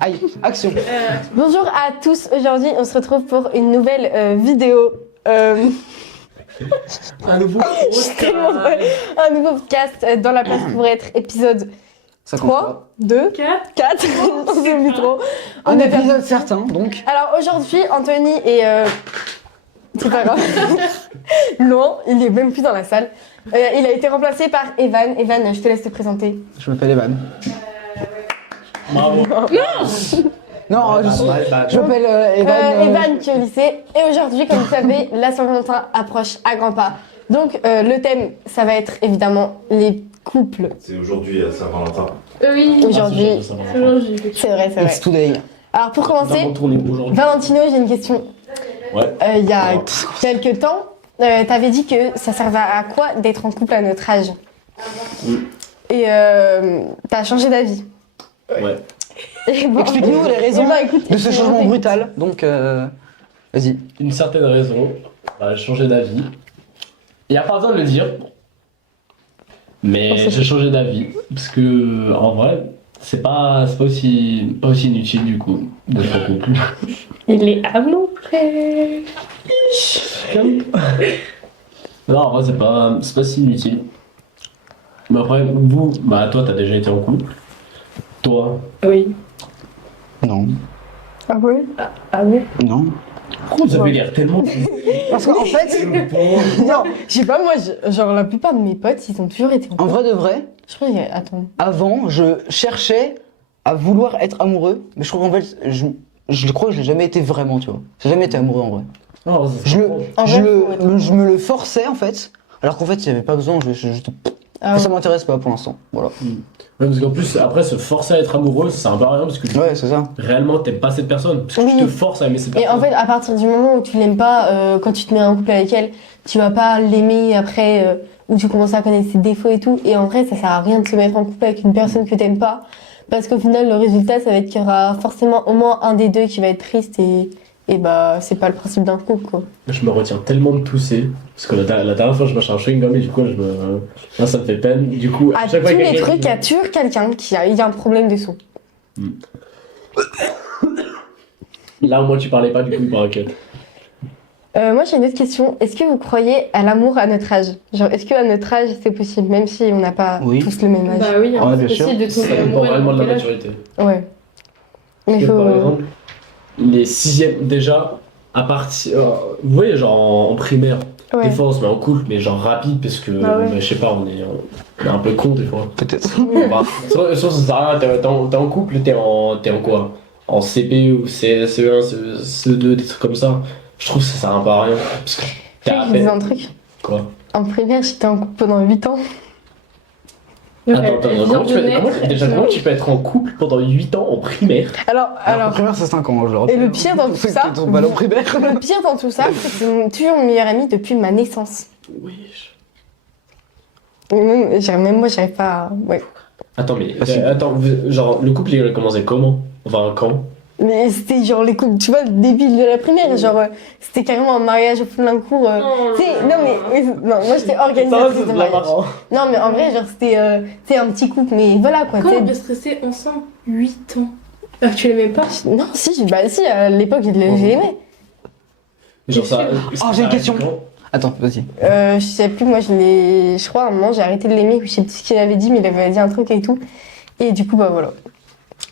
Aïe, action. Bonjour à tous, aujourd'hui on se retrouve pour une nouvelle vidéo. Un nouveau Je suis tellement folle. Un nouveau podcast dans la place pour être épisode 3, 2, 4, on s'est mis trop. Un épisode certain, donc. Alors aujourd'hui, Anthony est... c'est pas grave. Loin, il est même plus dans la salle. Il a été remplacé par Evan. Evan, je te laisse te présenter. Je m'appelle Evan. Bravo. Non, je m'appelle Evan. Evan qui est au lycée. Et aujourd'hui, comme vous savez, la Saint-Valentin approche à grands pas. Donc le thème, ça va être évidemment les couples. C'est aujourd'hui Saint-Valentin. Oui, Aujourd'hui, c'est aujourd'hui. c'est vrai. It's today. Alors pour commencer, Valentino, j'ai une question. Ouais. Il y a quelques temps, t'avais dit que ça servait à quoi d'être en couple à notre âge. Et t'as changé d'avis. Ouais. Et bon, Explique-nous les raisons eh ben, écoute, de ce changement écoute. brutal. Donc, vas-y. Une certaine raison, j'ai changé d'avis. Il n'y a pas besoin de le dire. Mais j'ai changé d'avis. Parce que, en vrai, c'est pas aussi inutile du coup d'être en couple. Il est amoureux. Non, en vrai, c'est pas si inutile. Mais après, vous, toi, t'as déjà été en couple. Toi, Oui. Non. Ah oui. Ah oui. Non. pourquoi vous avez l'air tellement. Parce qu'en fait, Non, je sais pas, moi, genre la plupart de mes potes, ils ont toujours été en en couple. vrai de vrai, Je crois que... Attends. avant, je cherchais à vouloir être amoureux, mais je crois qu'en fait, je crois que je l'ai jamais été vraiment, tu vois. J'ai jamais été amoureux en vrai. Non, En Je vrai, me le forçais en fait, alors qu'en fait, il n'y avait pas besoin, Ah ouais. ça m'intéresse pas pour l'instant. Voilà. Ouais, parce qu'en plus, après, se forcer à être amoureux, ça sert un peu à rien parce que Ouais, c'est ça. réellement, t'aimes pas cette personne. Parce que Oui. tu te forces à aimer cette Et personne. en fait, à partir du moment où tu l'aimes pas, quand tu te mets en couple avec elle, tu vas pas l'aimer après, où tu commences à connaître ses défauts et tout. Et en vrai, ça sert à rien de se mettre en couple avec une personne que t'aimes pas. Parce qu'au final, le résultat, ça va être qu'il y aura forcément au moins un des deux qui va être triste et bah, c'est pas le principe d'un couple, quoi. Je me retiens tellement de tousser. Parce que la dernière fois, je mâchais un chewing-gum et du coup, là, ça me fait peine. Du coup, À chaque tous fois les quelqu'un trucs, qui- à tuer quelqu'un il y a un problème de son. Là, au moins, tu parlais pas, du coup, il parlait que. Moi, j'ai une autre question. Est-ce que vous croyez à l'amour à notre âge? Genre, est-ce qu'à notre âge, c'est possible, même si on n'a pas Oui. tous le même âge? Bah oui, Ouais, c'est bien sûr. possible de Ça tomber dépend amoureux à vraiment de la n'importe quel âge. maturité. Ouais. Mais Parce il que, faut... par exemple, les sixièmes, déjà, à partir. Vous voyez, genre en primaire, Ouais. des fois, on se met en couple, mais genre rapide, parce que, Bah ouais. je sais pas, on est un peu con des fois. Peut-être. Bah, soit ça sert à rien, t'es en couple, t'es en quoi? En CP ou CE1, CE2, des trucs comme ça. Je trouve que ça sert un peu à rien. Parce que t'es à Je disais peine. un truc. Quoi? En primaire, j'étais en couple pendant 8 ans. Attends, Elle vient de naître, comment tu peux être en couple pendant 8 ans en primaire? Alors, Alors, primaire, c'est 5 ans aujourd'hui. et le pire dans tout Ceux ça, qui sont pas allés en primaire. le pire dans tout ça, c'est que c'est toujours mon meilleur ami depuis ma naissance. Oui. Et même moi, j'arrive pas à... Ouais. Attends, mais. Ah, si. Genre, le couple, il a commencé comment? Enfin, quand? Mais c'était genre les couples, tu vois, débiles de la primaire. Genre, c'était carrément un mariage au fond d'un cours. Tu sais, non, mais non, moi, j'étais organisatrice de mariage. Non, mais en vrai, genre, c'était un petit couple, mais voilà, quoi. Quand tu on sais. peut se rester ensemble 8 ans alors que tu l'aimais pas? Non, si, à l'époque, je l'aimais. Genre, ça. Oh, j'ai une question. Attends, vas-y. Je sais plus, moi, je crois, à un moment, j'ai arrêté de l'aimer, je sais plus ce qu'il avait dit, mais il avait dit un truc et tout. Et du coup, bah voilà.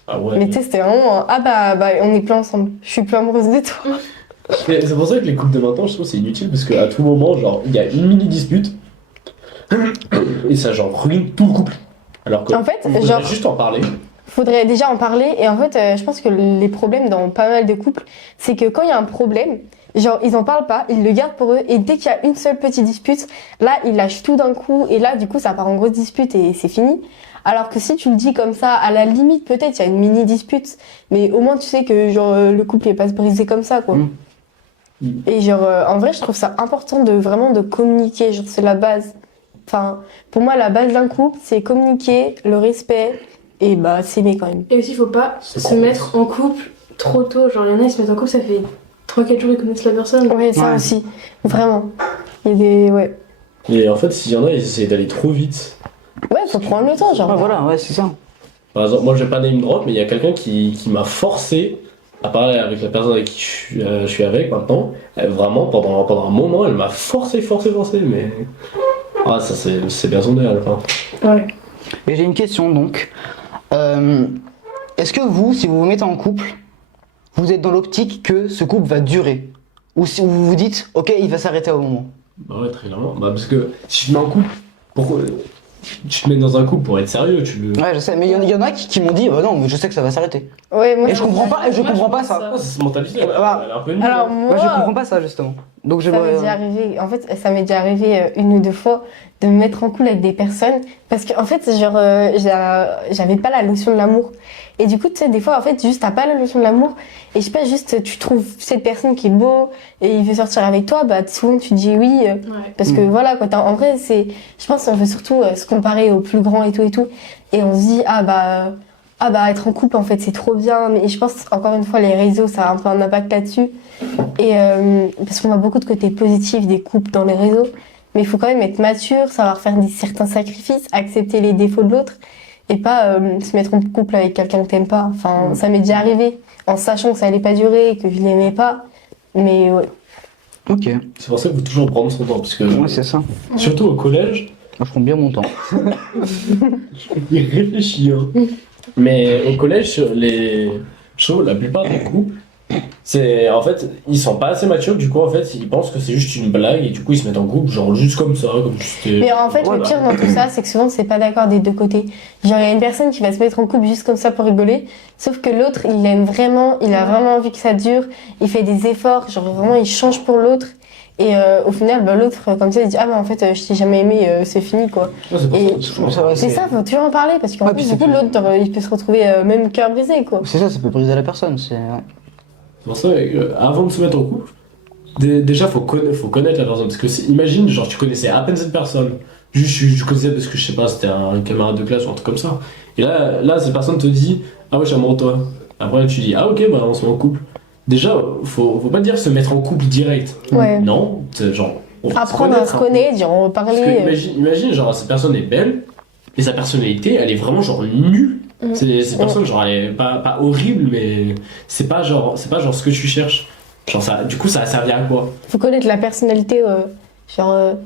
Ah ouais. Mais tu sais, c'était vraiment, ah bah, on est plus ensemble. Je suis plus amoureuse de toi. Mais c'est pour ça que les couples de maintenant, je trouve que c'est inutile parce qu'à tout moment, genre, il y a une mini dispute et ça, genre, ruine tout le couple. Alors que. En fait, on genre- devrait juste en parler. Faudrait déjà en parler. Et en fait, je pense que les problèmes dans pas mal de couples, c'est que quand il y a un problème, genre, ils en parlent pas, ils le gardent pour eux. Et dès qu'il y a une seule petite dispute, là, ils lâchent tout d'un coup. Et là, du coup, ça part en grosse dispute et c'est fini. Alors que si tu le dis comme ça, à la limite, peut-être, il y a une mini dispute. Mais au moins, tu sais que, genre, le couple n'est pas se briser comme ça, quoi. Mm. Et genre, en vrai, je trouve ça important de vraiment de communiquer. Genre, c'est la base. Enfin, pour moi, la base d'un couple, c'est communiquer, le respect et bah, s'aimer quand même. Et aussi, il faut pas C'est se con. mettre en couple trop tôt. Genre, il y en a, ils se mettent en couple, ça fait 3-4 jours, ils connaissent la personne. Ouais, ça Ouais. aussi. Vraiment. Il y a des. Ouais. Et en fait, s'il y en a, ils essaient d'aller trop vite. Ouais, faut prendre le temps, genre. Ouais, voilà, ouais, c'est ça. Par exemple, moi je vais pas name drop, mais il y a quelqu'un qui m'a forcé à parler avec la personne avec qui je suis avec maintenant. Vraiment, pendant un moment, elle m'a forcé, mais. Ah, ça c'est bien sonné à la fin. Ouais. Et j'ai une question donc. Est-ce que vous, si vous vous mettez en couple, vous êtes dans l'optique que ce couple va durer? Ou si vous vous dites, ok, il va s'arrêter au moment? Bah ouais, très clairement. Bah parce que si tu te mets en couple, pourquoi tu te mets dans un couple pour être sérieux, Ouais, je sais, mais il y en a qui m'ont dit, non, mais je sais que ça va s'arrêter. Ouais, moi, Et je comprends pas ça. Ah, c'est cette mentalité, elle Bah, est un peu nulle. Alors, Moi, je comprends pas ça, justement. Donc, ça m'est déjà arrivé. En fait, ça m'est déjà arrivé une ou deux fois de me mettre en couple avec des personnes parce qu'en fait, genre, j'avais pas la notion de l'amour. Et du coup, tu sais, des fois, en fait, juste t'as pas la notion de l'amour. Et je sais pas, juste tu trouves cette personne qui est beau et il veut sortir avec toi, bah souvent tu dis oui. Ouais. Parce que voilà, quoi, en vrai, je pense qu'on veut surtout se comparer aux plus grands et tout. Et on se dit, ah bah, être en couple, en fait, c'est trop bien. Mais je pense, encore une fois, les réseaux, ça a un peu un impact là-dessus. Et parce qu'on a beaucoup de côtés positifs des couples dans les réseaux. Mais il faut quand même être mature, savoir faire certains sacrifices, accepter les défauts de l'autre et pas se mettre en couple avec quelqu'un que t'aimes pas. Enfin, ça m'est déjà arrivé en sachant que ça allait pas durer et que je l'aimais pas. Mais ouais. Ok. C'est pour ça qu'il faut toujours prendre son temps, parce que Ouais, c'est ça. surtout au collège, Moi, je prends bien mon temps. il réfléchit. Hein. Mais au collège, je trouve la plupart des couples, c'est en fait, ils sont pas assez matures, du coup, en fait, ils pensent que c'est juste une blague et du coup, ils se mettent en couple, genre juste comme ça, comme si Mais en fait, voilà. le pire dans tout ça, c'est que souvent, c'est pas d'accord des deux côtés. Genre, il y a une personne qui va se mettre en couple juste comme ça pour rigoler, sauf que l'autre, il aime vraiment, il a vraiment envie que ça dure, il fait des efforts, genre vraiment, il change pour l'autre. Et au final, bah, l'autre, comme ça, il dit, ah, mais en fait, je t'ai jamais aimé, c'est fini, quoi. Ouais, c'est pour Et- ça, je trouve Ça, ouais, C'est ça, faut toujours en parler, parce qu'en Ouais, puis plus, c'est du coup, plus- l'autre, il peut se retrouver même cœur brisé, quoi. C'est ça peut briser la personne. Ouais. C'est pour ça avant de se mettre en couple, déjà faut connaître la personne. Parce que imagine, genre tu connaissais à peine cette personne, juste tu connaissais parce que je sais pas, c'était un camarade de classe ou un truc comme ça. Et là cette personne te dit, ah ouais, je suis amoureux de toi. Après tu dis, ah ok, bah on se met en couple. Déjà, faut pas dire se mettre en couple direct. Ouais. Non, c'est genre. On va Apprendre à se hein. connaître, dire, on va Parce parler. que imagine, genre cette personne est belle, et sa personnalité, elle est vraiment genre nulle. Cette personne, genre, elle est pas horrible, mais c'est pas genre ce que tu cherches. Genre, ça, du coup, ça a servi à quoi? Faut connaître la personnalité, enfin,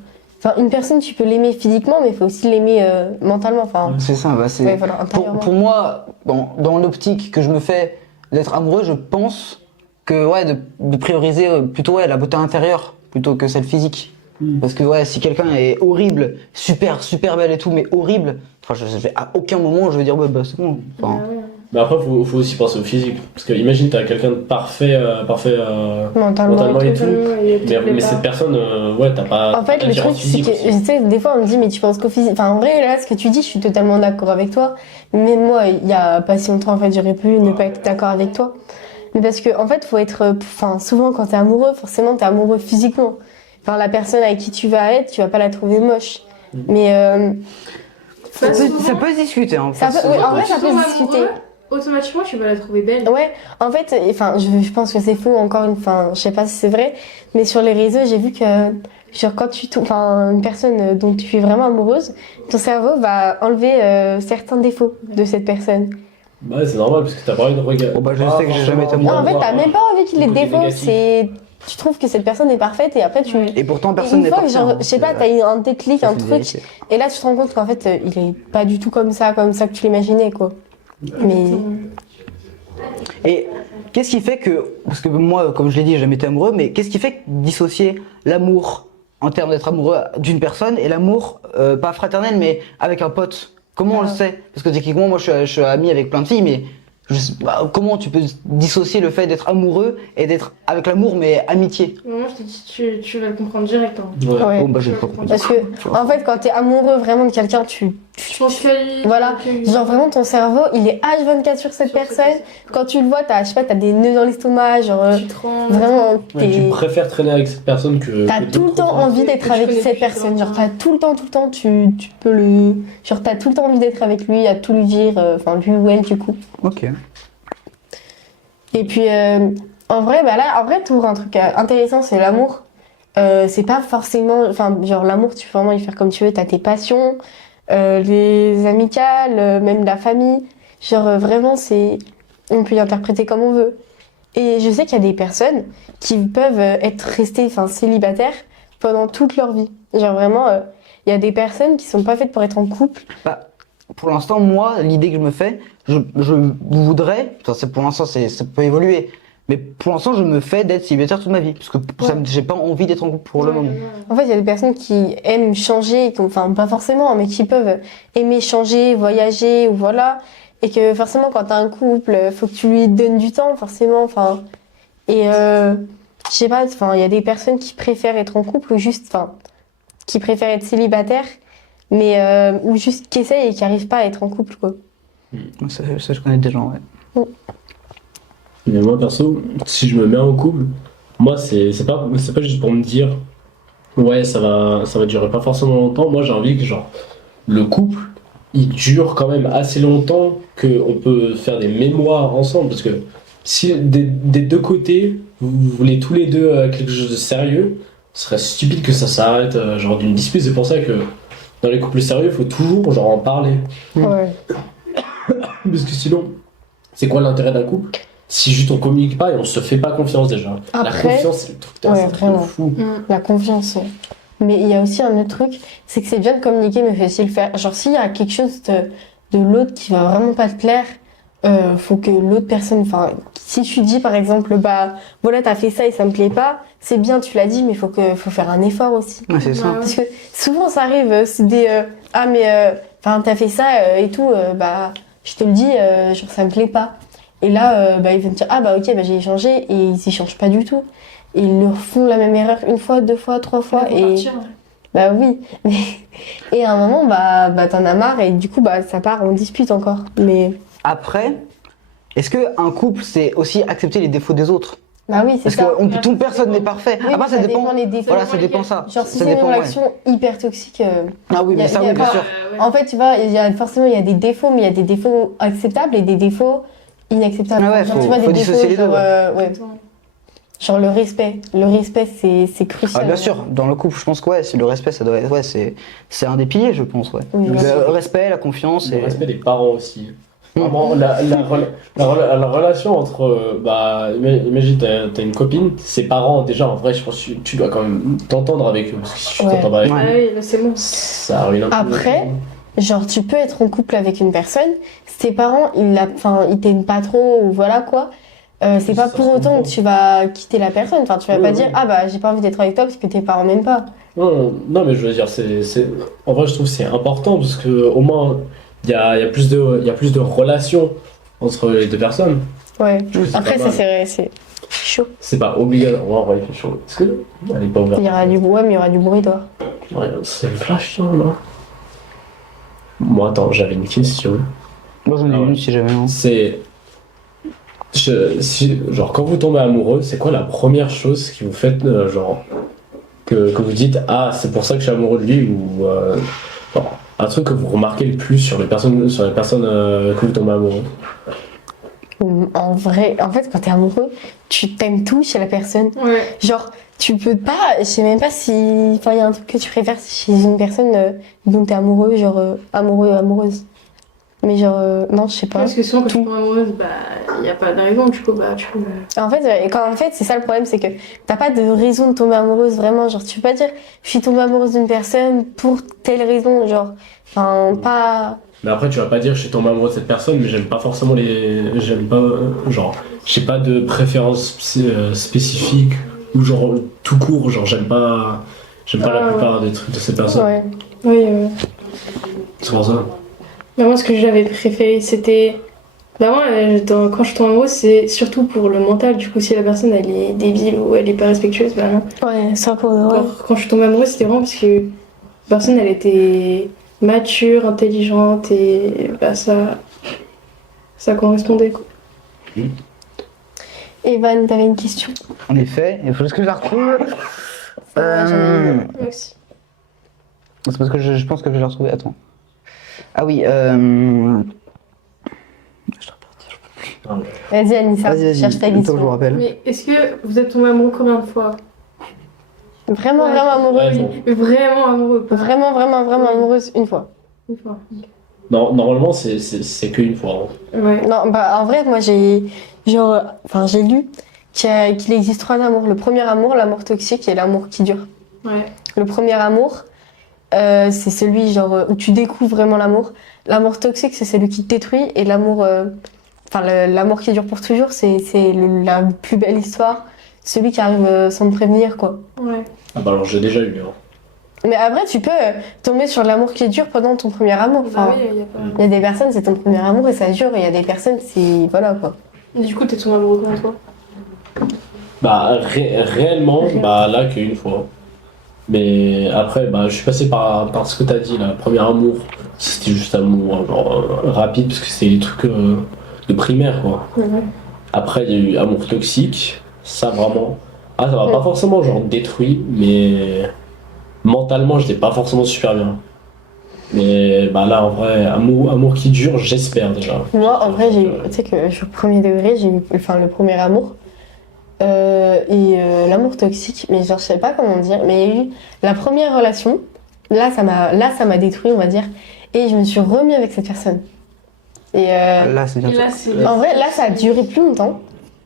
une personne, tu peux l'aimer physiquement, mais il faut aussi l'aimer mentalement, enfin, C'est ça, bah, c'est. ouais, voilà, intérieurement. Pour moi, dans l'optique que je me fais d'être amoureux, je pense que ouais, de prioriser plutôt ouais, la beauté intérieure plutôt que celle physique. Parce que ouais, si quelqu'un est horrible, super belle et tout, mais horrible, enfin, à aucun moment je vais dire bah c'est bon. Enfin, Mais après, faut aussi penser au physique. Parce que imagine, t'as quelqu'un de parfait, mentalement et tout. Mais cette personne, ouais, t'as pas. En fait, le truc, c'est que, tu sais, des fois, on me dit, mais tu penses qu'au physique. Enfin, en vrai, là, ce que tu dis, je suis totalement d'accord avec toi. Mais moi, il y a pas si longtemps, en fait, j'aurais pu ne pas être d'accord avec toi. Mais parce que, en fait, faut être. Enfin, souvent, quand t'es amoureux, forcément, t'es amoureux physiquement. Enfin, la personne avec qui tu vas être, tu vas pas la trouver moche. Mais. ça peut se discuter. Hein, Ça peut- oui, en vrai, ça peut Quand se tu tombes discuter. amoureux, automatiquement, tu vas la trouver belle. Ouais, en fait, enfin, je pense que c'est faux encore une fois, je sais pas si c'est vrai, mais sur les réseaux, j'ai vu que, genre, quand enfin, une personne dont tu es vraiment amoureuse, ton cerveau va enlever certains défauts de cette personne. Ouais, c'est normal, parce que t'as pas envie de regarder. Oh, bah, je sais que j'ai jamais été Non, amoureux. en fait, t'as même pas envie qu'il ait le de côté défauts, négatif. tu trouves que cette personne est parfaite et après tu. Et pourtant Et personne une n'est fois que, parfait. genre, hein. je sais pas, t'as eu un déclic, Ça, un c'est une truc, vérité. et là tu te rends compte qu'en fait, il est pas du tout comme ça que tu l'imaginais, quoi. Mais. Et qu'est-ce qui fait que, parce que moi, comme je l'ai dit, j'ai jamais été amoureux, mais qu'est-ce qui fait que dissocier l'amour en termes d'être amoureux d'une personne et l'amour, pas fraternel, mais avec un pote? Comment on le sait? Parce que techniquement, moi, je suis ami avec plein de filles, mais comment tu peux dissocier le fait d'être amoureux et d'être avec l'amour, mais amitié? Moi, je te dis, tu vas le comprendre direct. Hein. Ouais. Ouais. Bon, bah, je vais pas comprendre. Parce que, en fait, quand t'es amoureux vraiment de quelqu'un, Je pense qu'à lui. Voilà, genre vraiment ton cerveau, il est H24 sur cette Sur cette personne. Quand tu le vois, je sais pas, t'as des nœuds dans l'estomac, genre Tu trembles. vraiment, Ouais, tu t'es- préfères traîner avec cette personne que. t'as que tout le d'autres temps personnes. envie Que d'être tu avec connais cette depuis personne. Genre longtemps. t'as tout le temps, tu peux le, genre t'as tout le temps envie d'être avec lui, à tout lui dire, enfin lui ou elle du coup. Ok. Et puis en vrai, bah là, en vrai, t'ouvres un truc intéressant, c'est l'amour. C'est pas forcément, enfin genre l'amour, tu peux vraiment y faire comme tu veux. T'as tes passions, les amicales, même la famille. Genre, vraiment, on peut l'interpréter comme on veut. Et je sais qu'il y a des personnes qui peuvent être restées, célibataires pendant toute leur vie. Genre, vraiment, il y a des personnes qui sont pas faites pour être en couple. Bah, pour l'instant, moi, l'idée que je me fais, je voudrais, pour l'instant, ça peut évoluer, mais pour l'instant, je me fais d'être célibataire toute ma vie, parce que j'ai pas envie d'être en couple pour le moment. En fait, il y a des personnes qui aiment changer, pas forcément, mais qui peuvent aimer changer, voyager, ou voilà. Et que forcément, quand t'as un couple, faut que tu lui donnes du temps, forcément. Et je sais pas, il y a des personnes qui préfèrent être en couple ou juste, qui préfèrent être célibataires, mais ou juste qui essayent et qui arrivent pas à être en couple, quoi. Ça, je connais des gens, ouais. Mais moi perso, si je me mets en couple, moi c'est pas juste pour me dire ouais ça va durer pas forcément longtemps. Moi j'ai envie que genre le couple il dure quand même assez longtemps, qu'on peut faire des mémoires ensemble, parce que si des deux côtés vous voulez tous les deux quelque chose de sérieux, ce serait stupide que ça s'arrête genre d'une dispute. C'est pour ça que dans les couples sérieux il faut toujours genre en parler, Ouais. parce que sinon c'est quoi l'intérêt d'un couple si juste on communique pas et on se fait pas confiance déjà. La Après, confiance c'est le truc, ouais, c'est un truc de vraiment. fou. La confiance, ouais. Mais il y a aussi un autre truc, c'est que c'est bien de communiquer, mais faut-il le faire. Genre, s'il y a quelque chose de l'autre qui va vraiment pas te plaire, faut que l'autre personne, si tu dis par exemple, voilà, t'as fait ça et ça me plaît pas, c'est bien, tu l'as dit, mais faut faire un effort aussi. Ouais, c'est ça. Parce que souvent ça arrive, c'est des, t'as fait ça et tout, je te le dis, genre ça me plaît pas. Et là, ils vont te dire, ok, j'ai échangé, et ils échangent pas du tout. Et ils leur font la même erreur une fois, deux fois, trois fois, Faut et partir. bah oui. Et à un moment, t'en as marre, et du coup, ça part en dispute encore. Mais Après, est-ce qu'un couple, c'est aussi accepter les défauts des autres? bah oui, c'est Parce ça. que personne n'est parfait. Oui, Après, ça dépend. les défauts. Voilà, ça dépend ça. Genre, si Ça c'est une dépend, ouais. relation hyper toxique, Ah oui, y a- mais ça, y a oui, bien pas- sûr. en fait, tu vois, forcément, il y a des défauts, mais il y a des défauts acceptables et des défauts inacceptables. Ah ouais, Genre, faut- tu vois, faut des dissocier les défauts, deux, ouais. Genre le respect. Le respect, c'est crucial. Ah, bien sûr, dans le couple, je pense que ouais, le respect, ça doit être, ouais, c'est un des piliers, je pense, ouais. Oui, Le bien respect, la confiance Le et. respect des parents aussi. Vraiment, la relation entre. Imagine, t'as une copine, ses parents, déjà, en vrai, je pense que tu dois quand même t'entendre avec eux. Parce que si tu Ouais. t'entends pas avec eux, Ah oui, là, c'est bon. ça ruine un peu. Après, genre, tu peux être en couple avec une personne, si tes parents, ils t'aiment pas trop, ou voilà quoi. C'est pas Ça pour se autant comprend. que tu vas quitter la personne. Enfin, tu vas Oui, pas oui. dire, j'ai pas envie d'être avec toi parce que tes parents m'aiment pas. Non, mais je veux dire, en vrai, je trouve que c'est important parce que au moins, il y a plus de relations entre les deux personnes. Ouais. C'est Après, pas ça, mal. c'est chaud. C'est pas obligatoire. Ouais, en vrai, il fait chaud. Est-ce que. Elle est pas ouverte. Il y aura du bruit, mais il y aura du bruit dehors. Ouais, c'est flash, là. Moi, attends, j'avais une question. Moi, j'en ai Ah ouais. une si jamais. Hein. C'est. Genre, quand vous tombez amoureux, c'est quoi la première chose qui vous fait, genre, que vous dites, ah, c'est pour ça que je suis amoureux de lui, ou genre, un truc que vous remarquez le plus sur les personnes que vous tombez amoureux? En vrai, en fait, quand t'es amoureux, tu t'aimes tout chez la personne. Ouais. Genre, tu peux pas, je sais même pas si, il y a un truc que tu préfères chez une personne dont t'es amoureux, genre amoureux, amoureuse. Mais genre, non, je sais pas. Parce que souvent, quand tu tombes amoureuse, il n'y a pas de raison, du coup, tu peux. En fait, c'est ça le problème, c'est que t'as pas de raison de tomber amoureuse vraiment. Genre, tu peux pas dire, je suis tombée amoureuse d'une personne pour telle raison, genre, pas. Mais après, tu vas pas dire, je suis tombé amoureux de cette personne, mais j'aime pas forcément j'aime pas, genre, j'ai pas de préférence spécifique, ou genre, tout court, genre, j'aime pas la plupart des trucs de ces personnes. Ouais. Oui, C'est pour ça. moi, ce que j'avais préféré, c'était. Moi, quand je tombe amoureuse, c'est surtout pour le mental. Du coup, si la personne, elle est débile ou elle est pas respectueuse, non. Ouais, ça pour de vrai. Alors, quand je suis tombée amoureuse, c'était vraiment parce que la personne, elle était mature, intelligente et ça correspondait, quoi. Evan, t'avais une question? En effet, il faut juste que je la retrouve. J'en ai une. Moi aussi. C'est parce que je pense que je vais la retrouver. Attends. Ah oui, Vas-y, Anissa, vas-y, cherche ta le temps que je vous question. rappelle. Mais est-ce que vous êtes tombé amoureux combien de fois? Vraiment, Ouais. vraiment amoureuse. Ouais, Vraiment amoureux, pas Vraiment, vraiment, vraiment amoureuse une fois. une fois. Non, normalement, c'est qu'une fois. Hein. Ouais. Non, bah en vrai, moi j'ai lu qu'il existe trois amours. Le premier amour, l'amour toxique et l'amour qui dure. Ouais. Le premier amour, c'est celui où tu découvres vraiment l'amour. L'amour toxique, c'est celui qui te détruit. Et l'amour, l'amour qui dure pour toujours, c'est la plus belle histoire. Celui qui arrive sans te prévenir, quoi. Ouais. Ah bah alors j'ai déjà eu. Hein. Mais après, tu peux tomber sur l'amour qui dure pendant ton premier amour. Enfin, Bah oui, y a pas... il y a des personnes, c'est ton premier amour et ça dure. Et il y a des personnes, c'est... Voilà, quoi. Du coup, t'es tombé amoureux comment toi? Bah réellement, bah là qu'une fois. Mais après, bah je suis passé par ce que t'as dit là. Premier amour, c'était juste amour rapide parce que c'était des trucs de primaire quoi. Ouais. Après, il y a eu amour toxique, ça vraiment. Ah, ça m'a pas forcément détruit, mais mentalement, j'étais pas forcément super bien. Mais bah là, en vrai, amour qui dure, j'espère déjà. Moi, en vrai, tu sais que sur premier degré, j'ai eu le premier amour et l'amour toxique, mais je sais pas comment dire, mais il y a eu la première relation, là ça m'a détruit, on va dire, et je me suis remis avec cette personne. Et Là, c'est bien Et sûr. là, c'est... en vrai, là ça a duré plus longtemps,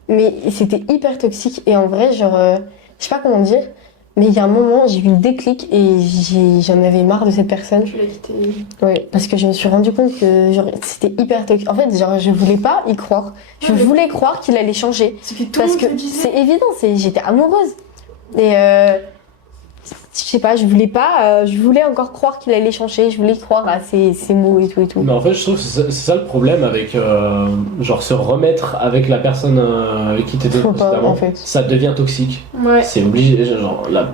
mais c'était hyper toxique, et en vrai, je sais pas comment dire, mais il y a un moment, j'ai eu le déclic et j'en avais marre de cette personne. Tu l'as quitté. Ouais, parce que je me suis rendu compte que c'était hyper toxique. En fait, je voulais pas y croire. Je Ouais, mais- voulais croire qu'il allait changer. C'est que tout le Parce monde que te disait. c'est évident, j'étais amoureuse. Et je sais pas, je voulais encore croire qu'il allait changer. Je voulais croire à ses mots et tout et tout. Mais en fait, je trouve que c'est ça le problème avec se remettre avec la personne avec qui t'étais Faut pas, précédemment, en fait. ça devient toxique. Ouais. C'est obligé, là,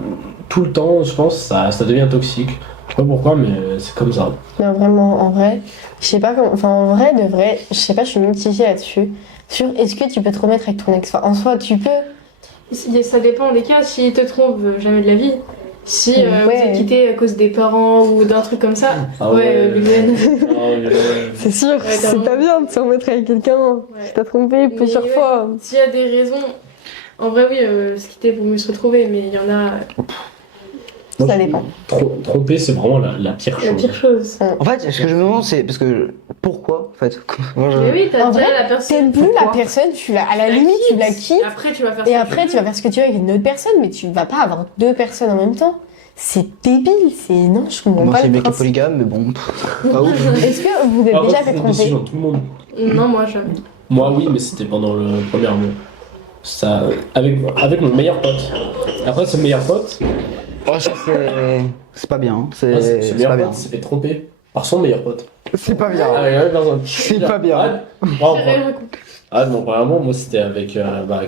tout le temps, je pense, ça devient toxique. Je sais pas pourquoi, mais c'est comme ça. Mais vraiment, en vrai, je sais pas comment. Enfin, en vrai, de vrai, je sais pas, je suis mitigée là-dessus. Sur est-ce que tu peux te remettre avec ton ex? Enfin, en soi, tu peux. Ça dépend des cas. S'il te trompe, jamais de la vie. Si Ouais. vous êtes quitté à cause des parents ou d'un truc comme ça, Ah Luluane. C'est sûr, c'est pas bien de se remettre avec quelqu'un qui t'a trompé plusieurs Mais ouais. fois. S'il y a des raisons, en vrai, oui, se quitter pour mieux se retrouver, mais il y en a Ça dépend. Tromper, c'est vraiment la pire la chose. pire chose. En fait, ce que je me demande, c'est parce que pourquoi, en fait. Moi, je- Mais oui, t'as En déjà vrai, la personne. T'aimes plus la Pourquoi personne, à la limite, tu la quittes. Après, tu vas faire Et ça. après, tu vas faire ce que tu veux avec une autre personne, mais tu vas pas avoir deux personnes en même temps. C'est débile, non, je comprends Moi, pas c'est le le mec qui est principe. polygame, mais bon. Pas ouf. Est-ce que vous avez Après, déjà c'est fait une tromper? décision de tout le monde. Non, moi, jamais. Moi, oui, mais c'était pendant le premier amour. Ça, avec mon meilleur pote. Après, ce meilleur pote, Oh, ça, c'est pas bien. Hein. ce C'est meilleur pas bien. pote s'est fait tromper par son meilleur pote. C'est pas bien. Ah, ouais, personne. C'est pas bien. Mon premier amour, moi, c'était avec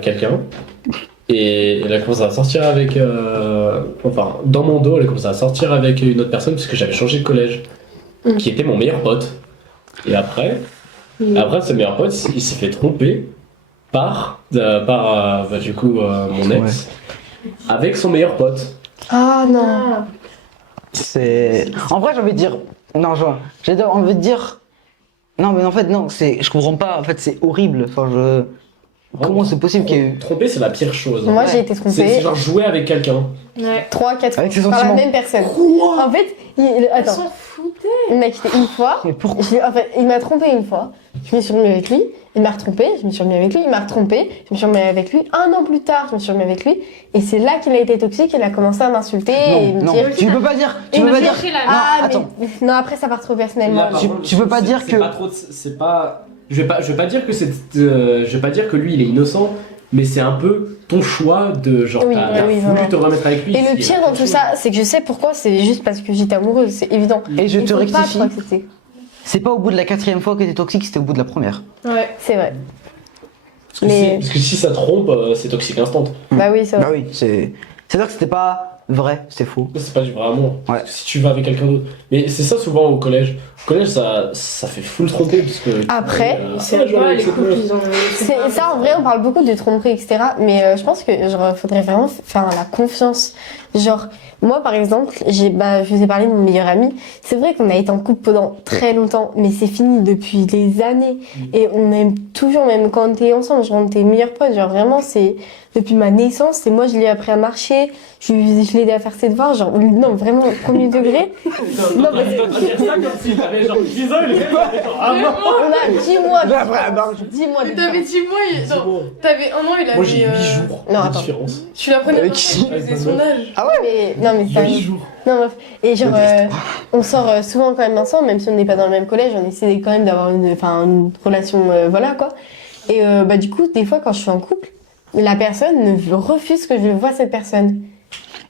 quelqu'un. Et elle a commencé à sortir avec. Dans mon dos, elle a commencé à sortir avec une autre personne parce que j'avais changé de collège. Mm. Qui était mon meilleur pote. Et après, ce meilleur pote, il s'est fait tromper par mon ex. Avec son meilleur pote. Ah non. Ah, C'est. En vrai, j'ai envie de dire. Non, j'ai envie de dire. Non, mais en fait, non, je comprends pas. En fait, c'est horrible. Enfin, Comment c'est possible qu'il y ait eu. Tromper, c'est la pire chose. Moi, Ouais. j'ai été C'est trompée genre jouer avec quelqu'un. ouais. 3-4 fois Avec ses par la sentiments. même personne. En fait, Elle attends, s'en foutait. il m'a quitté une fois. Mais pourquoi En fait, il m'a trompé une fois. Je me suis remis avec lui. Il m'a retrompé. Je me suis remis avec lui. Il m'a retrompé. Je me suis remis avec lui. Un an plus tard, je me suis remis avec lui. Et c'est là qu'il a été toxique. Il a commencé à m'insulter et me Non, dire. tu peux pas dire. Et Tu peux me pas dire- dire. Ah, attends. mais non, après ça part trop personnellement. Tu veux pas dire c'est que- pas trop, c'est pas. Je vais pas dire que je vais pas dire que lui il est innocent, mais c'est un peu ton choix de genre Oui, t'as oui, voulu vraiment. te remettre avec lui. Et le pire dans tout ça, c'est que je sais pourquoi. C'est juste parce que j'étais amoureuse. C'est évident. Et je Il te faut pas rectifie. trop accepter. C'est pas au bout de la 4e fois que t'es toxique, c'était au bout de la première. Ouais. C'est vrai. Parce que, Mais- parce que si ça trompe, c'est toxique instant. Bah oui, c'est vrai. Bah oui, c'est-à-dire que c'était pas vrai, c'est faux. C'est pas du vrai amour. Ouais. Parce que si tu vas avec quelqu'un d'autre. Mais c'est ça souvent au collège. Au collège, ça fait full tromper. Parce que, Après, C'est je pas les couples, ils ont. C'est ça, en vrai, on parle beaucoup de tromperie, etc. Mais je pense que genre faudrait vraiment faire la confiance. Genre, moi, par exemple, je vous ai parlé de mon meilleur ami. C'est vrai qu'on a été en couple pendant très longtemps, mais c'est fini depuis des années. Et on aime toujours, même quand on était ensemble, genre, on était meilleurs potes. Genre, vraiment, depuis ma naissance, et moi je l'ai appris à marcher, je l'ai aidé à faire ses devoirs, genre, non, vraiment, premier degré. Non, mais on a 10 mois. 10 mois de Mais t'avais 10 mois, t'avais un an, il avait. Moi j'ai 8 jours Non, de attends. différence. Je suis la première Avec personne qui qui faisait son âge. Ah ouais. Mais, non, mais ça. 8 jours. Non, bref. Et genre, on sort souvent quand même ensemble, même si on n'est pas dans le même collège, on essaie quand même d'avoir une relation, voilà quoi. Et bah, du coup, des fois, quand je suis en couple, la personne ne refuse que je vois cette personne.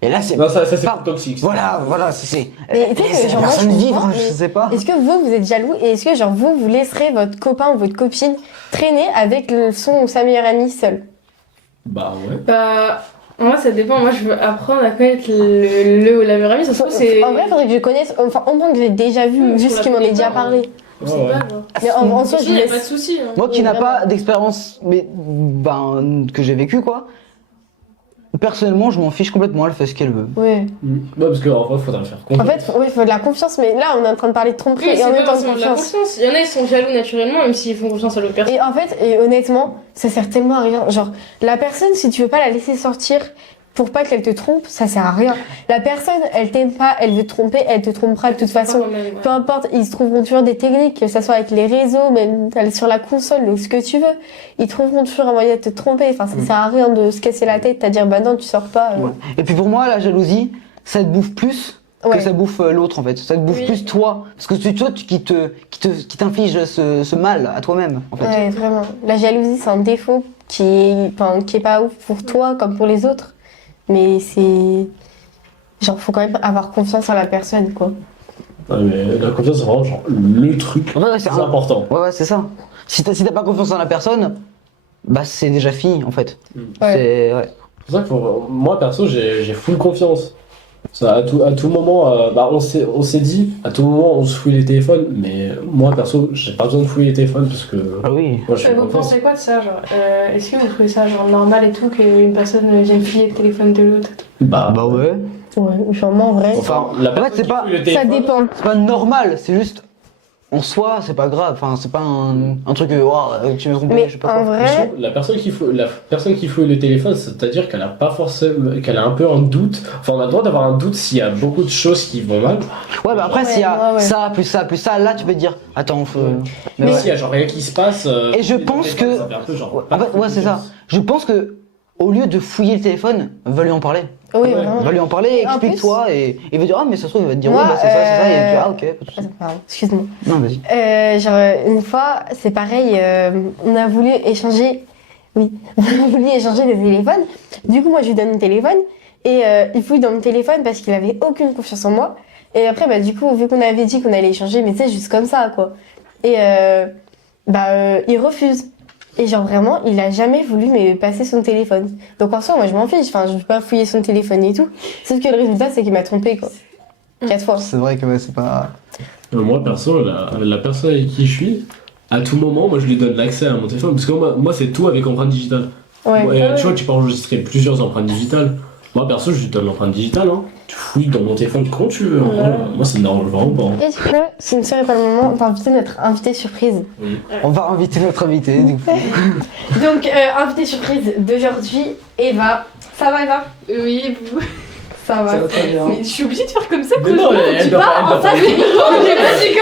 Et là, c'est. Non, ça c'est Pas- toxique. Voilà, c'est. Mais tu sais que, Laissez la genre, moi, personne je vivre, comprends, je mais sais pas. Est-ce que vous êtes jaloux et est-ce que genre vous laisserez votre copain ou votre copine traîner avec son ou sa meilleure amie seule? Bah ouais. Bah, moi, ça dépend. Moi, je veux apprendre à connaître le ou la meilleure amie. Ça se trouve, c'est. En vrai, faudrait que je connaisse, enfin au moins que j'ai déjà vu, Oui, juste sur qu'il la m'en ait déjà plupart, parlé. On sait Ouais, pas, ouais. genre. Mais en soi, je Il y a laisse. pas de souci. Hein. Moi qui Oui, n'a vraiment. pas d'expérience, mais que j'ai vécu quoi. Personnellement, je m'en fiche complètement, elle fait ce qu'elle veut. Ouais. Ouais, parce qu'en vrai, faudrait faire En confiance. fait, il faut de la confiance, mais là, on est en train de parler de tromperie Oui, et c'est en même pas temps de forcément de la confiance. confiance. Il y en a, ils sont jaloux naturellement, même s'ils font confiance à l'autre personne. Et en fait, et honnêtement, ça sert tellement à rien. Genre, la personne, si tu veux pas la laisser sortir pour pas qu'elle te trompe, ça sert à rien. La personne, elle t'aime pas, elle veut te tromper, elle te trompera de toute façon. Peu importe, ils se trouveront toujours des techniques, que ça soit avec les réseaux, même sur la console, ou ce que tu veux. Ils trouveront toujours un moyen de te tromper. Enfin, ça sert à rien de se casser la tête, à dire bah non, tu sors pas. Ouais. Et puis pour moi, la jalousie, ça te bouffe plus Ouais. que ça bouffe l'autre en fait. Ça te bouffe Oui. plus toi. Parce que c'est toi qui t'inflige ce mal à toi-même en fait. Ouais, vraiment. La jalousie, c'est un défaut qui est pas ouf pour toi comme pour les autres. Mais c'est. Genre, faut quand même avoir confiance en la personne, quoi. Ouais, mais la confiance, c'est vraiment genre le truc Ouais, c'est important. Ouais, c'est ça. Si t'as pas confiance en la personne, bah c'est déjà fini en fait. Ouais. C'est. Ouais. C'est pour ça que moi, perso, j'ai full confiance. Ça, à tout moment, bah, on s'est dit, à tout moment, on se fouille les téléphones, mais moi, perso, j'ai pas besoin de fouiller les téléphones parce que Ah oui. moi, je fais Vous confiance. pensez quoi de ça, genre est-ce que vous trouvez ça genre normal et tout qu'une personne vienne fouiller le téléphone de l'autre? Bah ouais. Ouais, genre, moi, en vrai. Enfin, la en fait, personne c'est qui pas- fouille le Ça téléphone, dépend. C'est pas normal, c'est juste. En soi, c'est pas grave. Enfin, c'est pas un truc tu me trompes, Mais je sais pas en quoi. je vrai. trouve, la personne qui fouille le téléphone, c'est-à-dire qu'elle a pas forcément, qu'elle a un peu un doute. Enfin, on a le droit d'avoir un doute s'il y a beaucoup de choses qui vont mal. Ouais, bah après, Ouais, s'il y a ouais. ça, plus ça, plus ça, là, tu peux te dire, attends, faut. Mais ouais. s'il y a genre rien qui se passe. Et je le pense téléphone, que- ça fait un peu genre, Ouais, en fait, ouais, c'est ça. Je pense que, au lieu de fouiller le téléphone, va lui en parler. Oui, Ouais. vraiment. Va lui en parler, Et en explique-toi, et il va dire, ah, mais ça se trouve, il va te dire, Moi, ouais, bah c'est ça, et tu dis, ah, ok, pas de soucis. Pardon, excuse-moi. Non, vas-y. Genre, une fois, c'est pareil, on a voulu échanger. Oui, on a voulu échanger des téléphones. Du coup, moi, je lui donne mon téléphone. Et il fouille dans mon téléphone parce qu'il avait aucune confiance en moi. Et après, bah, du coup, vu qu'on avait dit qu'on allait échanger, mais tu sais, juste comme ça, quoi. Et il refuse. Et genre, vraiment, il a jamais voulu me passer son téléphone. Donc en soi, moi, je m'en fiche. Enfin, je vais pas fouiller son téléphone et tout. Sauf que le résultat, c'est qu'il m'a trompé, quoi. 4 fois. C'est vrai que ouais, c'est pas. Moi, perso, la personne avec qui je suis, à tout moment, moi, je lui donne l'accès à mon téléphone. Parce que moi c'est tout avec empreinte digitale. Ouais. Ouais, tu vois, tu peux enregistrer plusieurs empreintes digitales. Moi, perso, je lui donne l'empreinte digitale. Hein. Tu fouilles dans mon téléphone quand tu veux. Hein. Moi, ça me dérange vraiment pas. Hein. Est-ce que ce ne serait pas le moment d'inviter notre invité surprise? On va inviter notre invité, du coup. Donc, invité surprise d'aujourd'hui, Eva. Ça va, Eva? Oui, vous. Ça va. Ça va très bien. Mais je suis obligée de faire comme ça quand Mais non, je elle tu doit parles pas- en face du micro. J'ai pas dit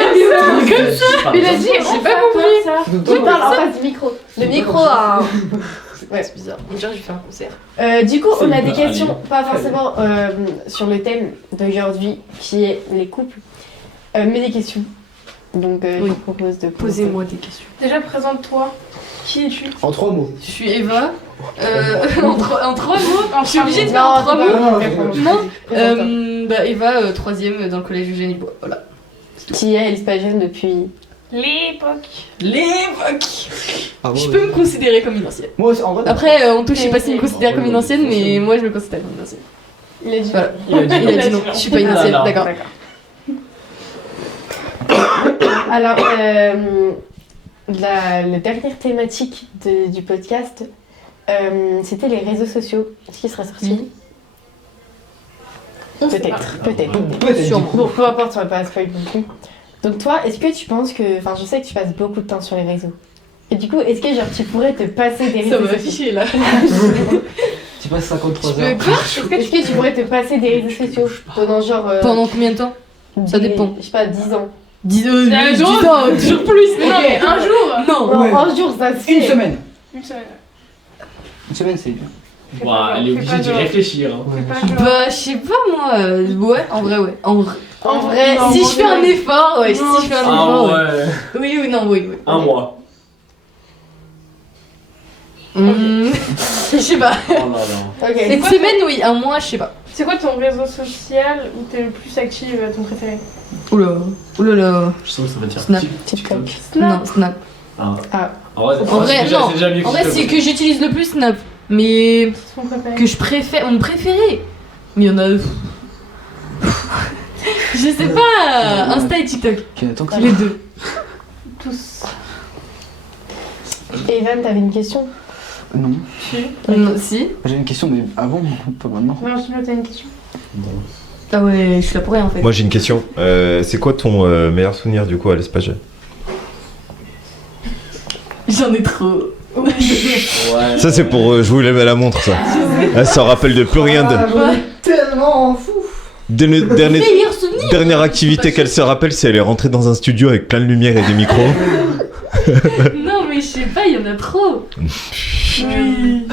comme ça. Il a dit, j'ai pas compris. Tu parles en face du micro. Le micro a. Ouais. C'est bizarre. Déjà, je vais faire un concert. Du coup, on a C'est des pas- questions, allez. pas forcément sur le thème d'aujourd'hui, qui est les couples, mais des questions. Donc, je Oui. vous propose de poser. Posez-moi des questions. Déjà, présente-toi. Qui es-tu? En 3 mots. Je suis Eva. En trois mots. Je suis obligée de faire Non, en trois c'est mots. pas- Non. Eva, troisième dans le collège Eugénie Bois. Voilà. Qui est Alice Pageant depuis. L'époque. L'époque. Ah, Je peux me considérer comme une ancienne. Moi aussi, en vrai. Après, on touche, je sais pas s'il me considère comme une ancienne, mais moi je me considère comme une ancienne. Il a dit. Voilà. Il a dit Il a dit non, je suis pas une ancienne, Alors. d'accord. Alors, la dernière thématique du podcast, c'était les réseaux sociaux. Est-ce qu'il sera sorti? Peut-être, peut-être. Sûrement. Bon, peu importe, on va pas spoiler non plus. Donc toi, est-ce que tu penses que... Enfin, je sais que tu passes beaucoup de temps sur les réseaux. Et du coup, est-ce que genre tu pourrais te passer des Ça réseaux m'a sociaux affiché là. Tu passes 53 Tu heures. peux quoi Est-ce que tu pourrais te passer des réseaux sociaux pendant genre. Pendant combien de temps? Ça dépend. Je sais pas, 10 ans. 10 Un jour, toujours plus. Mais non, mais un jour. Non. Non, Ouais. un jour, ça se fait. Une semaine. Une semaine. Une semaine, c'est bien. Bah, elle est Fais obligée pas d'y genre. réfléchir. Hein. Fais pas genre. Bah, je sais pas moi. Ouais, en vrai, ouais. En vrai. En vrai, Non, Si en je fais vrai. un effort, ouais. Si Non. je fais un Ah effort, ouais. ouais. Oui ou non, oui, oui. Un mois. Je sais pas. Oh là là. Ok. Une semaine, oui. Un mois, je sais pas. C'est quoi ton réseau social où t'es le plus active, ton préféré? Oula. Oulala. Je sens que ça va dire Snap. TikTok. Non, Snap. Ah. Ah. En vrai, En vrai, non. c'est déjà mieux que En vrai, TikTok. c'est que j'utilise le plus Snap. Mais C'est ton préféré. que je préfère. Mon préféré. Mais il y en a. Je sais pas. Insta et TikTok. Ok, attends que Les deux. Tous. Evan, t'avais une question? Non. Non, si. J'ai une question, mais avant, pas maintenant. Virginie, t'as une question? Ah ouais, je suis là pour rien en fait. Moi j'ai une question. C'est quoi ton meilleur souvenir du coup à l'espace jeune? J'en ai trop. Ouais. Ça c'est pour jouer à la montre ça. Elle s'en rappelle de plus rien. Tellement fou. Meilleur souvenir. Dernière activité qu'elle se rappelle, c'est elle est rentrée dans un studio avec plein de lumière et des micros. Non, mais je sais pas, il y en a trop. Oui.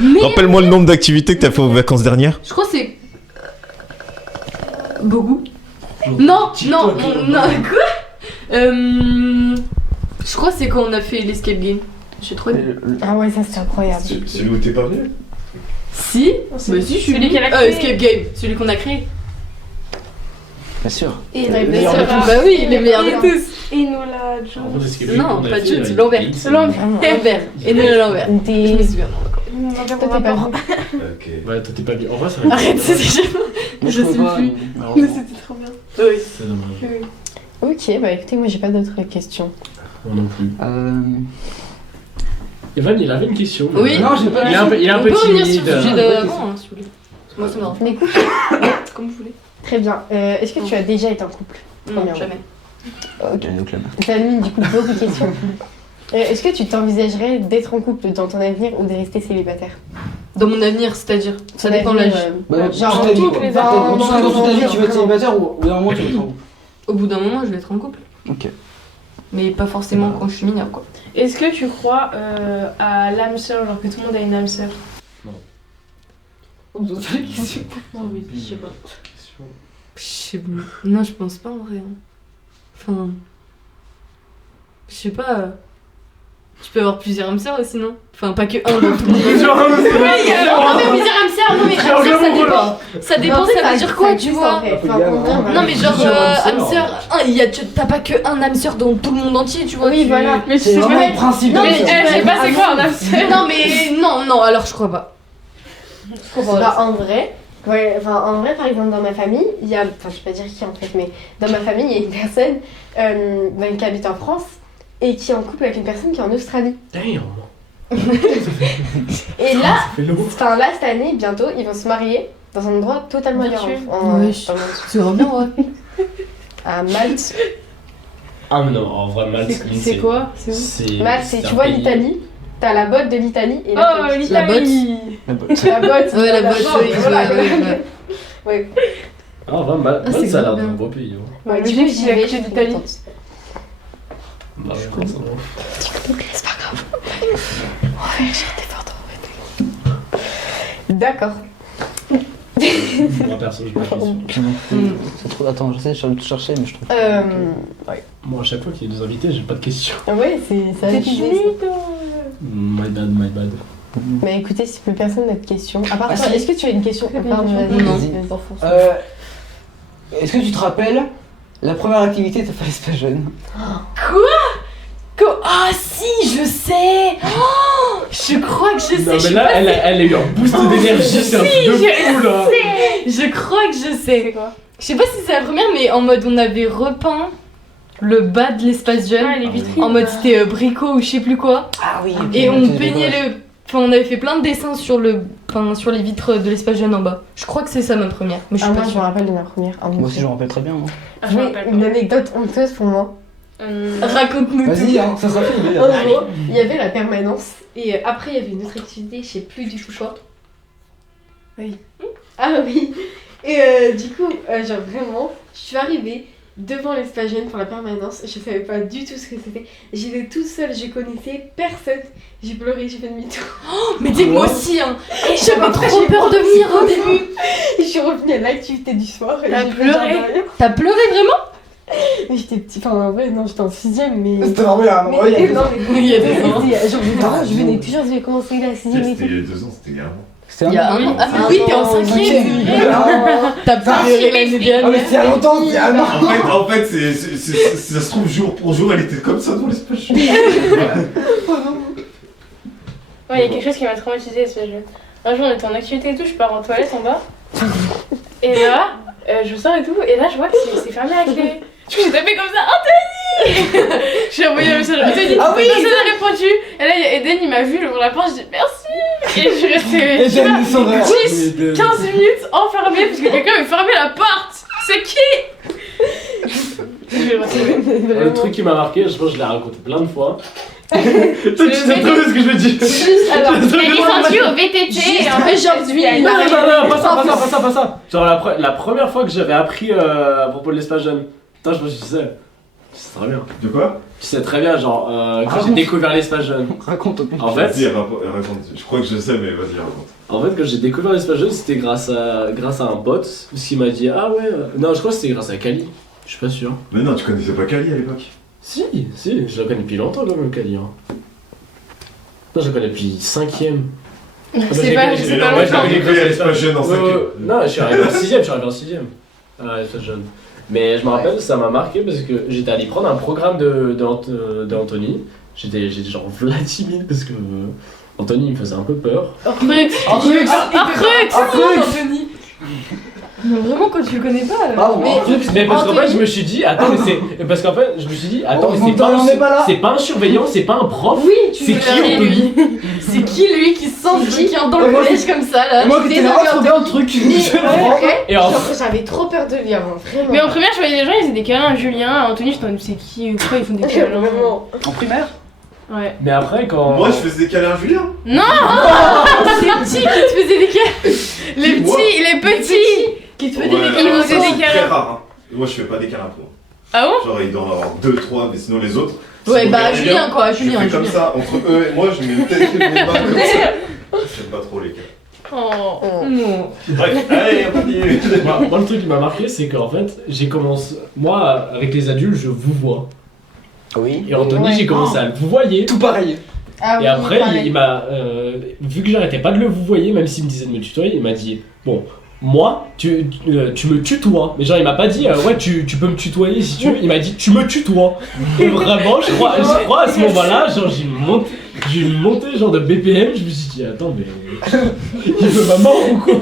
Mais Rappelle-moi le nombre d'activités que t'as fait aux vacances dernières. je crois que c'est. Beaucoup. Non, non, non, quoi Je crois que c'est quand on a fait l'escape game. J'ai trop aimé. Ah ouais, ça c'est incroyable. Celui où t'es pas venu? Si Bah si, je suis Celui qu'elle a créé. Escape game, celui qu'on a créé. Bien sûr. Et Le bien meilleur sûr, de tous. Bah oui, les meilleurs de tous. Et Nola, Joe. En fait, ce qui est Non, qu'on a pas fait, Jude, il y a Lambert. une- C'est Lambert. Et nous Lambert. Je me T'es. souviens. Toi, t'es pas vu. Ok. Ouais, toi t'es pas bien. En vrai, ça va. Arrête, c'est déjà. Moi, Je pouvais sais pas, plus. mais alors, C'était trop bien. Oui. C'est dommage. Ok, bah écoutez, moi j'ai pas d'autres questions. Moi non plus. Euh... Evan, il avait une question. mais- Oui. Non, j'ai pas. Il est un On peu peut revenir sur timide. le sujet d'avant, hein, si vous voulez. Moi, ça me dérange Mais écoute, pas. Comme vous voulez. très bien. Est-ce que tu as déjà été en couple? Non, Premièrement. jamais. Ok, donc là. T'as mis du coup beaucoup de questions. Est-ce que tu t'envisagerais d'être en couple dans ton avenir ou de rester célibataire? Dans mon avenir, c'est-à-dire Ça Ton dépend de avenir, l'âge. Bah, genre, toute ta vie, toutes quoi. les Dans ans, toute ta vie, tu veux être dans- célibataire ou au bout d'un moment tu veux être en couple? Au bout d'un moment, je vais être en couple. Ok. Mais pas forcément quand je suis mineure, quoi. Est-ce que tu crois à l'âme sœur, genre que tout le monde a une âme sœur? Non, oui, je sais pas. Je sais pas. Non, je pense pas en vrai. hein. Enfin. Je sais pas. Tu peux avoir plusieurs âmes sœurs aussi, non? Enfin, pas que un dans tout le monde. Non, mais plusieurs âmes sœurs, non, mais âme sœur, ça dépend. Ça dépend, ça veut dire quoi, tu vois? Non, mais genre, âme sœur, t'as pas que un âme sœur dans tout le monde entier, tu vois? Oui, voilà. Mais C'est vraiment le principe. Non, de mais ça. je sais pas c'est quoi un âme sœur. Non, mais non, alors je crois pas. Bah, en vrai, ouais, enfin, en vrai, par exemple, dans ma famille, il y a, enfin, je vais pas dire qui en fait, mais dans ma famille, il y a une personne bah, qui habite en France et qui est en couple avec une personne qui est en Australie. Damn. Et là, Ça fait lourd. enfin là, cette année, bientôt, ils vont se marier dans un endroit totalement ailleurs Virtuel. dans le monde. C'est vraiment bien, ouais. À Malte. Ah, mais non, en vrai, Malte, C'est quoi? C'est où? C'est. Malte, c'est, un tu vois, pays- l'Italie, t'as la botte de l'Italie et là, Oh, t'as- l'Italie! La botte. la botte. Ouais, la botte, oui, voilà. ouais. Ouais. Ah, en vrai, Malte, Ah, c'est ça a l'air bien. d'un beau pays. hein. Ouais, Le du mec, coup, il j'y a vais, que je suis d'Italie. contente. Bah, ouais, forcément. C'est pas grave. D'accord. Moi, perso, je me question. C'est trop. Attends, j'essaie de le chercher, mais je trouve. Moi, à chaque fois qu'il y a des invités, j'ai pas de questions. Ouais, c'est ça. T'es timide? My bad, my bad. Bah écoutez, si plus personne n'a de questions. À part Ah, toi, si. est-ce que tu as une question Très à bien, part question. vas-y, Non. vas-y, enfonce. Est-ce que tu te rappelles la première activité que t'as fait à l'espace jeune? Ah si, je sais. Oh, je crois que je sais. Non, je mais suis là, pas- elle a eu un boost d'énergie, c'est un truc de fou là! Je crois que je sais. C'est quoi? Je sais pas si c'est la première, mais en mode on avait repeint le bas de l'espace jeune. Ah, les vitrines. En mode c'était bricot ou je sais plus quoi. Ah oui. Et on peignait le. Enfin, on avait fait plein de dessins sur le. Enfin, sur les vitres de l'espace jeune en bas. Je crois que c'est ça ma première, mais je Ah, suis moi, pas je me sûre. rappelle de ma première. Moi aussi, je me rappelle très bien. Moi. Ah, je me J'ai rappelle une pas. anecdote honteuse pour moi. Raconte-nous Vas-y, tout. hein, ça sera fait. En gros, il y avait la permanence et après il y avait une autre activité, je sais plus du tout quoi. Oui. Ah oui. Et du coup, genre vraiment, je suis arrivée devant l'espace jeune pour la permanence. Je savais pas du tout ce que c'était. J'étais toute seule, je connaissais personne. J'ai pleuré, j'ai fait demi-tour. Mais dis moi aussi, hein. J'avais trop peur de venir au début. Et je suis revenue à l'activité du soir. Et T'as j'ai fait pleuré genre derrière. T'as pleuré vraiment? Mais j'étais petite, enfin en vrai, non, j'étais en 6ème, mais. C'était normal, hein. Mais, Ouais, il y a non, mais Il y a des ans. je venais toujours, je vais commencer la 6ème et C'était tout. il y a 2 ans, c'était grave. C'était un Il y a an. un an. Ah, mais oui, t'es en Attends, 5ème, c'est vrai. Ah, T'as pleuré l'année mais dernière. c'est il y a longtemps, c'est il y a un an. En fait, ça se trouve jour pour jour, elle était comme ça dans l'espace jeune. Ouais, il y a quelque chose qui m'a traumatisée ce jeu. Un jour, on était en activité et tout, je pars en toilette en bas. Et là, je sors et tout, et là, je vois que c'est fermé à clé. Du coup, j'ai tapé comme ça, Anthony. J'ai envoyé un message, Anthony, Ah oui. personne n'a répondu. Et là, il y a Eden, il m'a vu, il ouvre la porte, je dis merci. Et je suis restée, Et je sais j'aime pas, le sauveur. 10, 15 minutes enfermée parce que quelqu'un avait fermé la porte. C'est qui? Je vais le retrouver. Le truc qui m'a marqué, je pense que je l'ai raconté plein de fois. C'est le Tu sais très bien ce que je veux dire. Alors, il est descendu au VTT et en fait, aujourd'hui, il Non, a non, non, pas ça. Genre la première fois que j'avais appris à propos de l'espace jeune, putain, je me suis dit, tu sais très bien. De quoi? Tu sais très bien, genre, quand j'ai Raconte. découvert l'espace jeune. Raconte. En fait, Vas-y, raconte. Je crois que je sais, mais vas-y, raconte. En fait, quand j'ai découvert l'espace jeune, c'était grâce à un pote, parce qu'il m'a dit, ah ouais, non, je crois que c'était grâce à Kali, je suis pas sûr. Mais non, tu connaissais pas Kali à l'époque? Si, je la connais depuis longtemps quand même, Kali. Hein. Non, je la connais depuis 5ème. C'est pas Et là, longtemps. moi, j'avais découvert l'espace jeune en 5 Non, je suis arrivé en 6ème, Ah, l'espace jeune. Mais je me rappelle, ça m'a marqué parce que j'étais allé prendre un programme de Anthony. J'étais genre timide parce que Anthony me faisait un peu peur. Recrute. Recrute. Anthony. Mais vraiment, quand tu le connais pas, là. Ah, bon, Mais parce qu'en fait, Anthony. je me suis dit, attends, mais c'est. Parce qu'en fait, je me suis dit, attends, mais On t'en est pas là. c'est pas un surveillant, c'est pas un prof. Oui, tu C'est veux qui, l'appeler, Anthony? lui? C'est qui lui qui se sent qui dans Et le moi, collège comme ça là? Et moi Tu qui t'es étais là, énervé, trop bien le truc. Et en Genre, j'avais trop peur de lui avant, vraiment. Mais en première, je voyais des gens, ils faisaient des câlins à Julien, à Anthony, je me disais, c'est qui, pourquoi ils font des câlins? Vraiment. En primaire. Ouais. Mais après, quand. Moi, je faisais des câlins à Julien. C'est petit qui te faisait des câlins. Les Moi petits, les petits qui te faisaient des Ouais, câlins. Ils vous ça, faisaient c'est des très câlins. rare. Hein. Moi, je fais pas des câlins, toi. Ah bon? Genre, il doit en avoir 2, 3, mais sinon les autres. Ouais, si vous bah regardez Julien bien, quoi, je Julien. fais comme ça, entre eux et moi, je mets peut-être mes mains comme ça. J'aime pas trop les câlins. Oh. Non. Bref, allez, on continue. Moi, le truc qui m'a marqué, c'est qu'en fait, j'ai commencé. Moi, avec les adultes, je vous vois. Oui. Et Anthony, Ouais. j'ai commencé à le vous voyer. Tout pareil. Ah Et oui, après, pareil. il m'a. Vu que j'arrêtais pas de le vous voyer, même s'il me disait de me tutoyer, il m'a dit, bon. Moi, tu me tutoies. Mais genre, il m'a pas dit, ouais, tu peux me tutoyer si tu veux. Il m'a dit, tu me tutoies. Et vraiment, je crois à ce moment-là, genre, j'ai monté genre de BPM. Je me suis dit, attends, mais. Il veut ma mort ou quoi?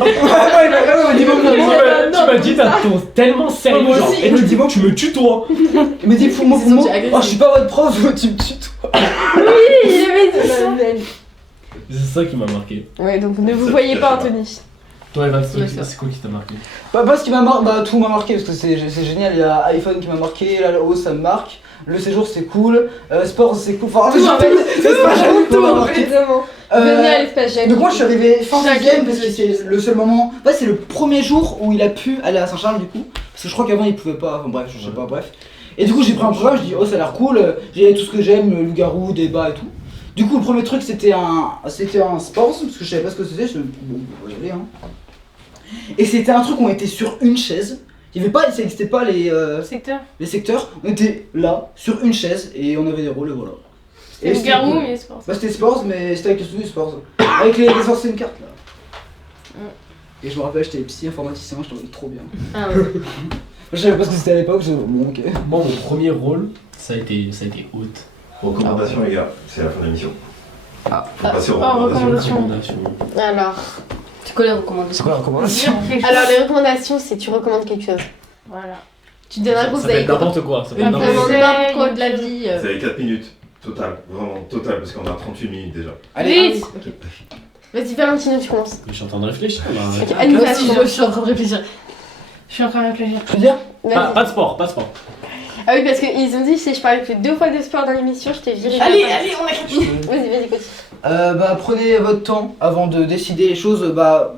Tu m'as dit, t'as ton tellement sérieux. Moi Genre, aussi, et il me dit, bon, tu me tutoies. Il me dit, fous-moi, Ils sont fous-moi. agressifs. Oh, je suis pas votre prof, tu me tutoies. Il avait dit ça. C'est ça qui m'a marqué. Ouais, donc ne vous Ça, voyez je pas, sais pas. Anthony. Toi, Evan, Ouais, ça. c'est quoi qui t'a marqué? Pas ce qui m'a marqué, bah tout m'a marqué parce que c'est génial. Il y a iPhone qui m'a marqué, la hausse ça me marque, le séjour c'est cool, sport c'est cool. Enfin, Tout, en fait. c'est pas Tout, m'a en marqué. fait, vraiment. Venez à l'espace jeune. Donc moi je suis arrivé fin Chaque deuxième parce que petit c'est le seul moment. Ouais, c'est le premier jour où il a pu aller à Saint-Charles du coup. Parce que je crois qu'avant il pouvait pas. Enfin bref, je sais pas, bref. Et du coup j'ai pris un programme, je dis oh ça a l'air cool, j'ai tout ce que j'aime, le loup-garou, débat et tout. Du coup le premier truc c'était un sport parce que je savais pas ce que c'était, je me bon on va y aller hein. Et c'était un truc où on était sur une chaise. Il y avait pas, ça n'existait pas Secteur. les secteurs, on était là sur une chaise et on avait des rôles et voilà. C'est le c'était garou, cool. mais c'est pas ça. Bah c'était sports mais c'était avec le studio sports. Avec les anciennes cartes là. Et je me rappelle j'étais psy informaticien, je trouvais trop bien. Ah ouais. Je savais pas ce que c'était à l'époque, je bon ok. Moi, mon premier rôle, ça a été haute. Recommandations, les gars, c'est la fin de l'émission. Ah. Faut passer aux Ah, recommandations. recommandation. Alors, C'est quoi les recommandations? quoi la recommandation? alors les recommandations, c'est tu recommandes quelque chose. Voilà. Tu donnes un Ça peut conseil. être n'importe quoi. Ça peut être Une n'importe vraiment quoi. n'importe quoi de la vie. Vous avez 4 minutes, total, vraiment total, parce qu'on a 38 minutes déjà. Allez, Vite. Ok. Vas-y, Valentino, tu commences. Je suis en train de réfléchir là. Ok, Moi animation. aussi, je suis en train de réfléchir. Je suis en train de réfléchir. je peux dire Vas-y. Pas de sport, pas de sport. Ah oui, parce qu'ils ont dit si je parlais plus 2 fois de sport dans l'émission, je t'ai viré. Allez, on a 4 minutes. Vas-y, continue. Prenez votre temps avant de décider les choses.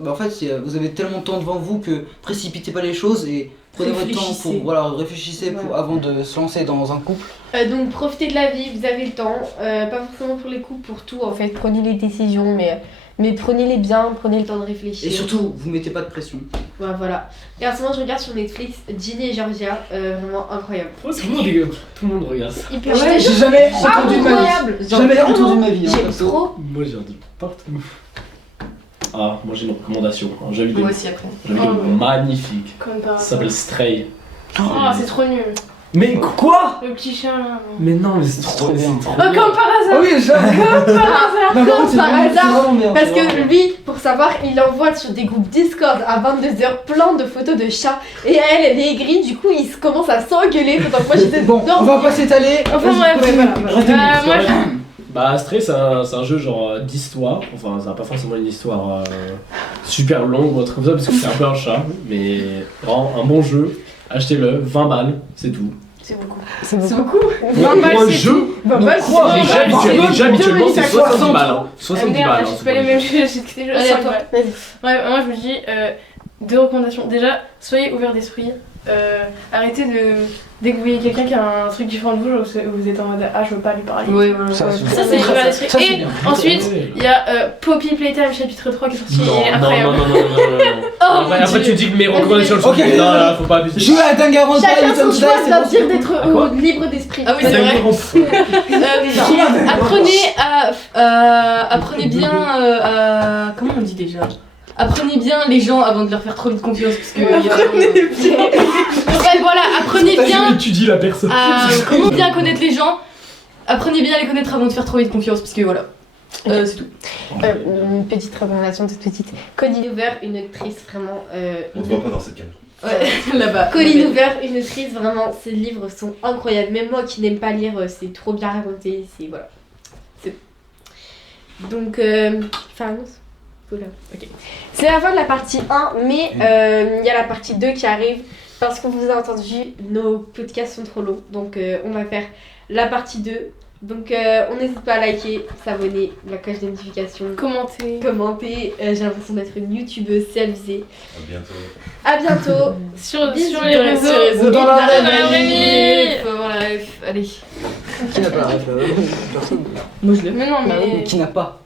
En fait, vous avez tellement de temps devant vous que précipitez pas les choses et prenez votre temps pour réfléchissez avant de se lancer dans un couple. Donc profitez de la vie, vous avez le temps, pas forcément pour les couples, pour tout en fait, prenez les décisions mais prenez-les bien, prenez le temps de réfléchir. Et surtout, vous mettez pas de pression. Ouais, voilà. Et en ce moment je regarde sur Netflix Ginny et Georgia, vraiment incroyable. Tout le monde regarde ça. Hyper Ouais, j'ai jamais entendu de ma vie. incroyable. Jamais entendu de ma vie. J'aime perso. trop. Moi j'ai dit partout. Ah, moi j'ai une recommandation. Un jeu vidéo. Moi aussi après. Un jeu vidéo magnifique. Comme par Ça s'appelle Stray. Oh, c'est trop nul. Mais quoi? Le petit chien là. Mais non, mais c'est trop bien. bien. Oh, comme par Ah hasard. oui, Comme par hasard. vraiment bien. Parce c'est vraiment que lui, pour savoir, il envoie sur des groupes Discord à 22h plein de photos de chats. Et elle est aigrie, du coup, ils commencent à s'engueuler. Pendant que moi j'étais bon. On va pas s'étaler. Enfin, Vas-y, bref. restez libres. Moi, Bah, Stray, c'est un jeu genre d'histoire. Enfin, ça n'a pas forcément une histoire super longue ou autre comme ça, parce que c'est un peu un chat. Mais vraiment, un bon jeu. Achetez-le, 20 balles, c'est tout. c'est beaucoup. C'est C'est beaucoup. beaucoup. Pour 20 balles, un c'est jeu, Bah, bah, quoi c'est- déjà, bah, habituellement, c'est 70 balles. Ah 70 balles. merde, hein, j'ai c'est pas les pas mêmes jeux, j'ai que des jeux à Allez, 5 à toi, balles. vas-y. Ouais, moi je me dis 2 recommandations. Déjà, soyez ouverts d'esprit. Arrêtez de dès que vous voyez quelqu'un qui a un truc différent de vous, genre, vous êtes en mode ah je veux pas lui parler. Ouais, voilà. Ça, Ça c'est ouvert d'esprit. Ça, c'est Et bien. ensuite, Ouais. il y a Poppy Playtime chapitre 3 qui est sorti et il est Non, non, incroyable. non, non, non, non, non. Oh, Après, tu dis que mes recommandations sont Ok. non, là, faut pas abuser. Jouer à Danganronpa, Chacun Little son choix Today, doit c'est dire bon. d'être À quoi libre d'esprit. Ah oui, c'est vrai. Apprenez bien comment on dit déjà? Apprenez bien les gens avant de leur faire trop vite confiance parce que apprenez bien. Ouais, voilà, apprenez bien étudié la personne. comment bien connaître les gens. Apprenez bien à les connaître avant de faire trop vite confiance parce que voilà. C'est tout. Une petite recommandation toute petite. Colleen Hoover, une actrice vraiment. On te voit pas dans cette cam. Ouais, là-bas. Colleen Hoover, une actrice vraiment. Ses livres sont incroyables. Même moi qui n'aime pas lire, c'est trop bien raconté. C'est voilà. C'est. Donc, Farnos. Oula, ok. C'est la fin de la partie 1, mais il y a la partie 2 qui arrive parce qu'on vous a entendu, nos podcasts sont trop longs. Donc on va faire la partie 2. Donc on n'hésite pas à liker, s'abonner, la cloche de notification, Commenter. commenter. J'ai l'impression d'être une youtubeuse, c'est abusé. À bientôt. À bientôt. Sur Bisous. les réseaux. Ou dans la Dans la vraie vraie vie. vie. Voilà, allez. Qui n'a pas la ref, personne. Moi je l'ai. Mais non, mais. Qui n'a pas.